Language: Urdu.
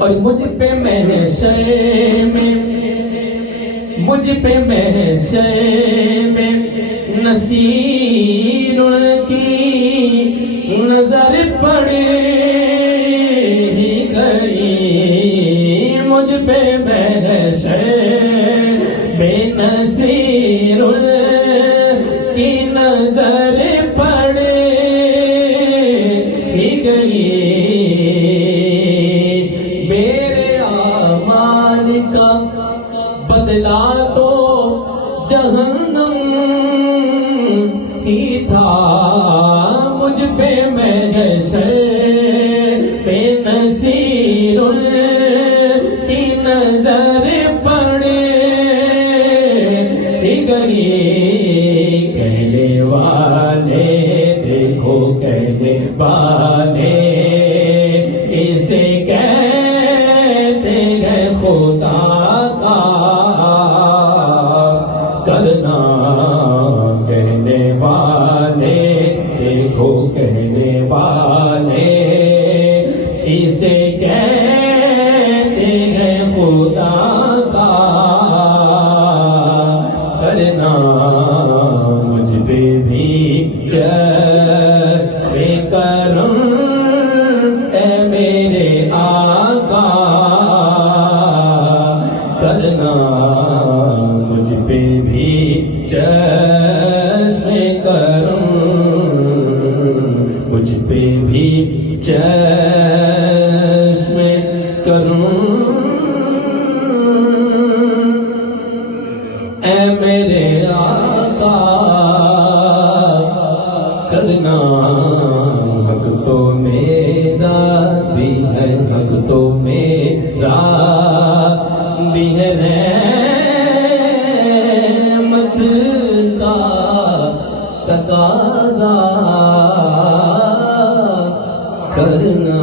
اور مجھ پہ محشر میں نصیر کی نظر پڑ ہی گئی، مجھ پہ محشر میں نصیر کی نظر پڑ ہی گئی، میرے اعمال کا بدلہ تو جہنم ہی تھا، مجھ پہ محشر میں نصیر کی نظر پڑ ہی گئی، کہنے والے دیکھو کہنے والے اسے کہتے ہیں خدا کا کرنا، کہنے والے دیکھو کہنے والے اسے کہتے ہیں خدا کا کرنا، مجھ پہ بھی جیسے کرم اے میرے آقا کرنا، مجھ پہ بھی جیسے کرم، مجھ پہ بھی جیسے کرم اے میرے آقا کرنا، حق تو میرا بھی ہے، حق تو میرا بھی ہے، رحمت کا تقاضا کرنا۔